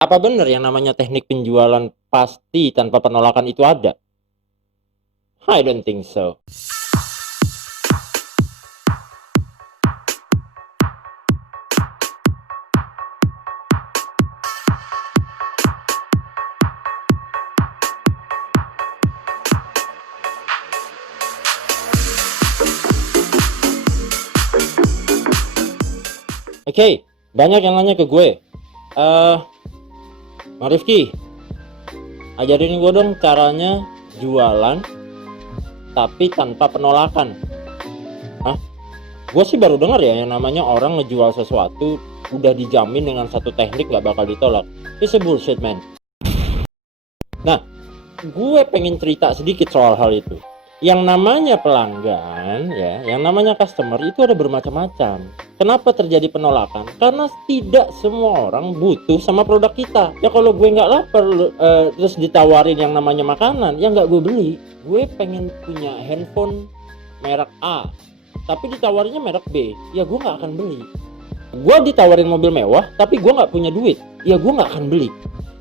Apa benar yang namanya teknik penjualan pasti tanpa penolakan itu ada? I don't think so. Oke, banyak yang nanya ke gue, Bang Rifki, ajarin gue dong caranya jualan tapi tanpa penolakan. Hah? Gue sih baru dengar ya yang namanya orang ngejual sesuatu udah dijamin dengan satu teknik gak bakal ditolak. It's a bullshit, man. Nah, gue pengen cerita sedikit soal hal itu. Yang namanya pelanggan ya, yang namanya customer itu ada bermacam-macam. Kenapa terjadi penolakan? Karena tidak semua orang butuh sama produk kita. Ya kalau gue nggak lapar terus ditawarin yang namanya makanan, ya nggak gue beli. Gue pengen punya handphone merek A, tapi ditawarinnya merek B, ya gue nggak akan beli. Gue ditawarin mobil mewah, tapi gue nggak punya duit, ya gue nggak akan beli.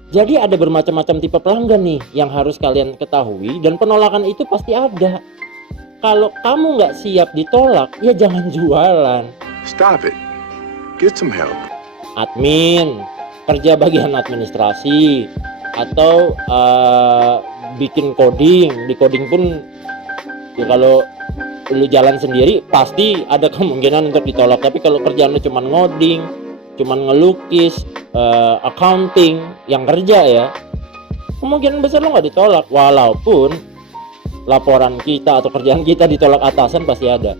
Jadi ada bermacam-macam tipe pelanggan nih yang harus kalian ketahui, dan penolakan itu pasti ada. Kalau kamu nggak siap ditolak, ya jangan jualan. Stop it. Get some help. Admin, kerja bagian administrasi, atau bikin coding. Di coding pun ya kalau lu jalan sendiri pasti ada kemungkinan untuk ditolak. Tapi kalau kerjaan lu cuman ngoding, cuman ngelukis, accounting, yang kerja ya, kemungkinan besar lo nggak ditolak. Walaupun laporan kita atau kerjaan kita ditolak atasan pasti ada.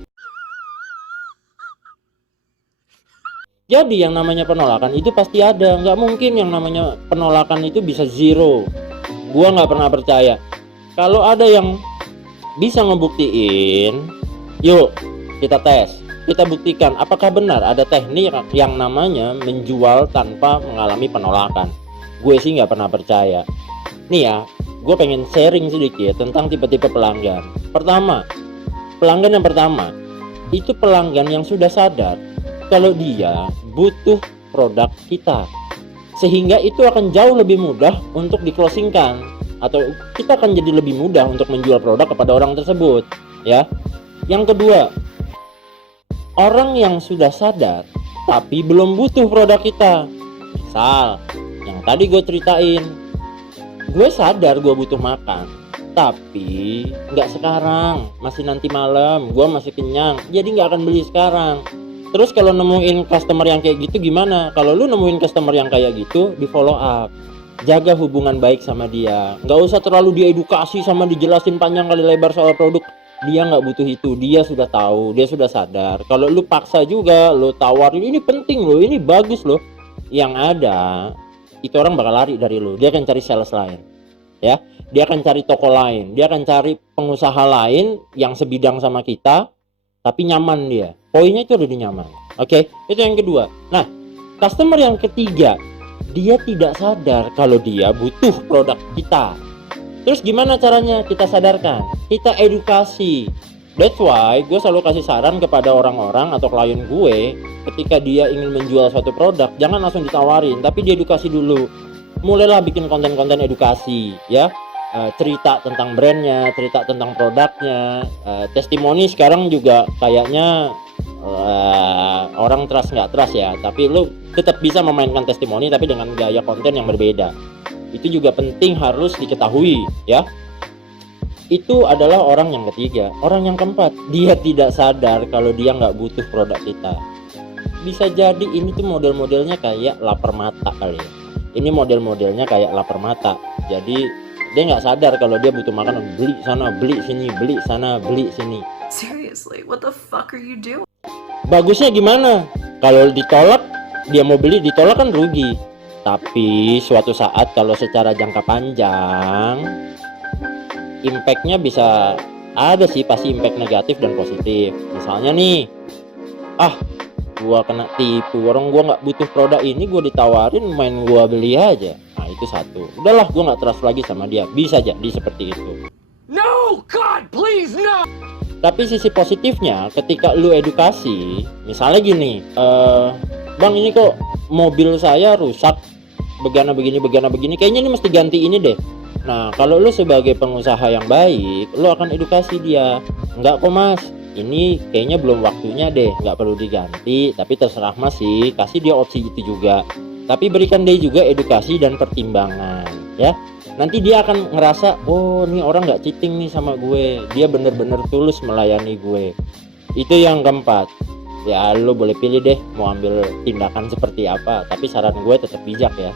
Jadi yang namanya penolakan itu pasti ada. Nggak mungkin yang namanya penolakan itu bisa zero. Gua nggak pernah percaya. Kalau ada yang bisa ngebuktiin, yuk kita tes. Kita buktikan apakah benar ada teknik yang namanya menjual tanpa mengalami penolakan. Gue sih nggak pernah percaya. Nih ya, gue pengen sharing sedikit tentang tipe-tipe pelanggan. Pertama, pelanggan yang pertama itu pelanggan yang sudah sadar kalau dia butuh produk kita, sehingga itu akan jauh lebih mudah untuk di-closingkan, atau kita akan jadi lebih mudah untuk menjual produk kepada orang tersebut ya. Yang kedua, orang yang sudah sadar tapi belum butuh produk kita. Misal yang tadi gue ceritain, gue sadar gue butuh makan, tapi nggak sekarang, masih nanti malam, gue masih kenyang, jadi nggak akan beli sekarang. Terus kalau nemuin customer yang kayak gitu gimana? Kalau lu nemuin customer yang kayak gitu, di follow up, jaga hubungan baik sama dia. Nggak usah terlalu diedukasi sama dijelasin panjang kali lebar soal produk. Dia nggak butuh itu, dia sudah tahu, dia sudah sadar. Kalau lu paksa juga, lu tawarin ini penting loh, ini bagus loh, yang ada itu orang bakal lari dari lu. Dia akan cari sales lain ya, dia akan cari toko lain, dia akan cari pengusaha lain yang sebidang sama kita tapi nyaman. Dia poinnya itu ada di nyaman. Oke, itu yang kedua. Nah, customer yang ketiga, dia tidak sadar kalau dia butuh produk kita. Terus gimana caranya kita sadarkan? Kita edukasi. That's why gue selalu kasih saran kepada orang-orang atau klien gue, ketika dia ingin menjual suatu produk, jangan langsung ditawarin, tapi diedukasi dulu. Mulailah bikin konten-konten edukasi ya. Cerita tentang brandnya, cerita tentang produknya, testimoni sekarang juga kayaknya orang trust nggak trust ya, tapi lu tetap bisa memainkan testimoni tapi dengan gaya konten yang berbeda. Itu juga penting, harus diketahui ya. Itu adalah orang yang ketiga. Orang yang keempat, dia tidak sadar kalau dia nggak butuh produk kita. Bisa jadi ini tuh model-modelnya kayak lapar mata kali ya. Ini model-modelnya kayak lapar mata. Jadi dia nggak sadar kalau dia butuh makanan, beli sana, beli sini, beli sana, beli sini. Seriously, what the fuck are you doing? Bagusnya gimana? Kalau ditolak, dia mau beli, ditolak kan rugi. Tapi suatu saat kalau secara jangka panjang, impactnya bisa ada sih, pasti impact negatif dan positif. Misalnya nih, gua kena tipu, orang gua nggak butuh produk ini, gua ditawarin, main gua beli aja. Nah itu satu, udahlah gua nggak trust lagi sama dia. Bisa jadi seperti itu. No, God, please, no! Tapi sisi positifnya, ketika lu edukasi, misalnya gini, bang ini kok mobil saya rusak, begana begini, kayaknya ini mesti ganti ini deh. Nah, kalau lu sebagai pengusaha yang baik, lu akan edukasi dia. Enggak kok mas, ini kayaknya belum waktunya deh, nggak perlu diganti, tapi terserah mas sih, kasih dia opsi itu juga. Tapi berikan dia juga edukasi dan pertimbangan ya. Nanti dia akan ngerasa, oh nih orang nggak cheating nih sama gue, dia bener-bener tulus melayani gue. Itu yang keempat. Ya lo boleh pilih deh mau ambil tindakan seperti apa, tapi saran gue tetap bijak ya.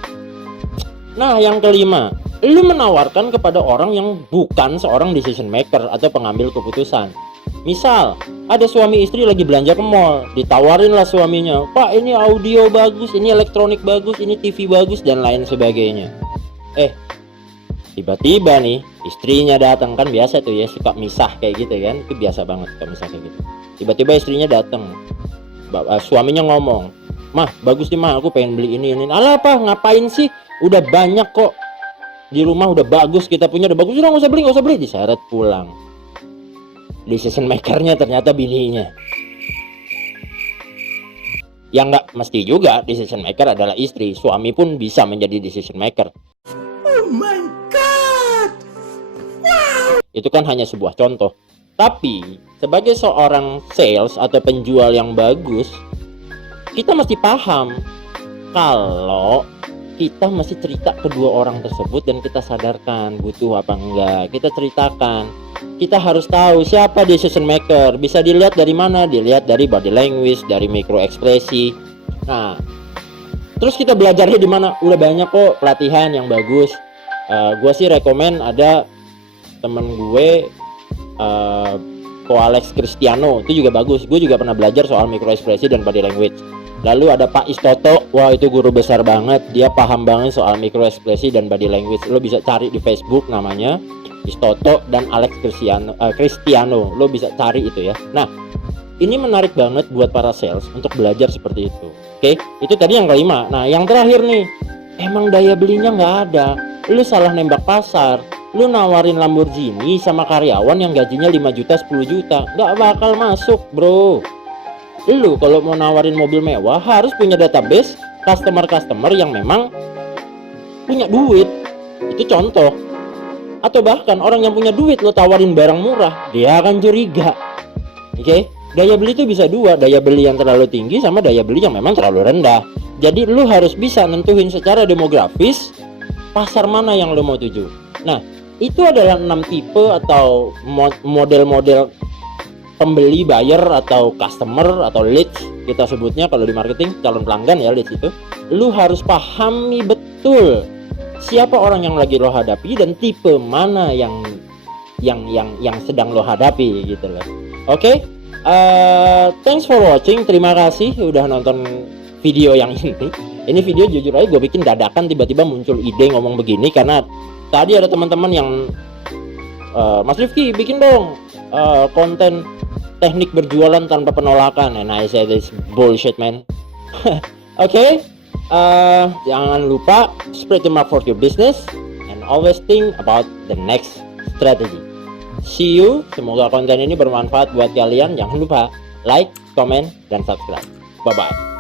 Nah yang kelima, lu menawarkan kepada orang yang bukan seorang decision maker atau pengambil keputusan. Misal ada suami istri lagi belanja ke mall, ditawarin lah suaminya, pak ini audio bagus, ini elektronik bagus, ini TV bagus dan lain sebagainya. Tiba-tiba nih istrinya datang, kan biasa tuh ya suka misah kayak gitu kan, itu biasa banget suka misah kayak gitu. Tiba-tiba istrinya datang, suaminya ngomong, mah bagus nih mah, aku pengen beli ini. Alah apa, ngapain sih, udah banyak kok di rumah, udah bagus, kita punya udah bagus, udah nggak usah beli, diseret pulang. Decision makernya ternyata bininya. Yang nggak mesti juga decision maker adalah istri, suami pun bisa menjadi decision maker. Oh my god, wow. Itu kan hanya sebuah contoh. Tapi sebagai seorang sales atau penjual yang bagus, kita mesti paham kalau kita mesti cerita kedua orang tersebut dan kita sadarkan butuh apa enggak. Kita ceritakan, kita harus tahu siapa decision maker. Bisa dilihat dari mana? Dilihat dari body language, dari mikro ekspresi. Nah, terus kita belajarnya di mana? Udah banyak kok pelatihan yang bagus. Gue sih rekomen ada temen gue, Ko Alex Cristiano, itu juga bagus. Gue juga pernah belajar soal mikro ekspresi dan body language. Lalu ada Pak Istoto, wah itu guru besar banget, dia paham banget soal mikro ekspresi dan body language. Lo bisa cari di Facebook namanya Istoto dan Alex Cristiano, lo bisa cari itu ya. Nah, ini menarik banget buat para sales untuk belajar seperti itu. Oke, itu tadi yang kelima. Nah, yang terakhir nih, emang daya belinya nggak ada. Lu salah nembak pasar. Lu nawarin Lamborghini sama karyawan yang gajinya 5 juta, 10 juta, nggak bakal masuk bro. Lu kalau mau nawarin mobil mewah harus punya database customer yang memang punya duit. Itu contoh. Atau bahkan orang yang punya duit lo tawarin barang murah, dia akan curiga. Oke? Daya beli itu bisa dua, daya beli yang terlalu tinggi sama daya beli yang memang terlalu rendah. Jadi lu harus bisa nentuin secara demografis pasar mana yang lu mau tuju. Nah, itu adalah 6 tipe atau model-model pembeli, buyer atau customer atau leads kita sebutnya kalau di marketing, calon pelanggan ya leads itu. Lu harus pahami betul siapa orang yang lagi lo hadapi dan tipe mana yang sedang lo hadapi gitu loh. Oke? Thanks for watching. Terima kasih udah nonton video yang ini. Ini video jujur aja gue bikin dadakan, tiba-tiba muncul ide ngomong begini karena tadi ada teman-teman yang Mas Rifki bikin dong konten teknik berjualan tanpa penolakan, and I said this bullshit man. Oke, jangan lupa spread the mark for your business and always think about the next strategy. See you, semoga konten ini bermanfaat buat kalian. Jangan lupa like, comment, dan subscribe. Bye bye.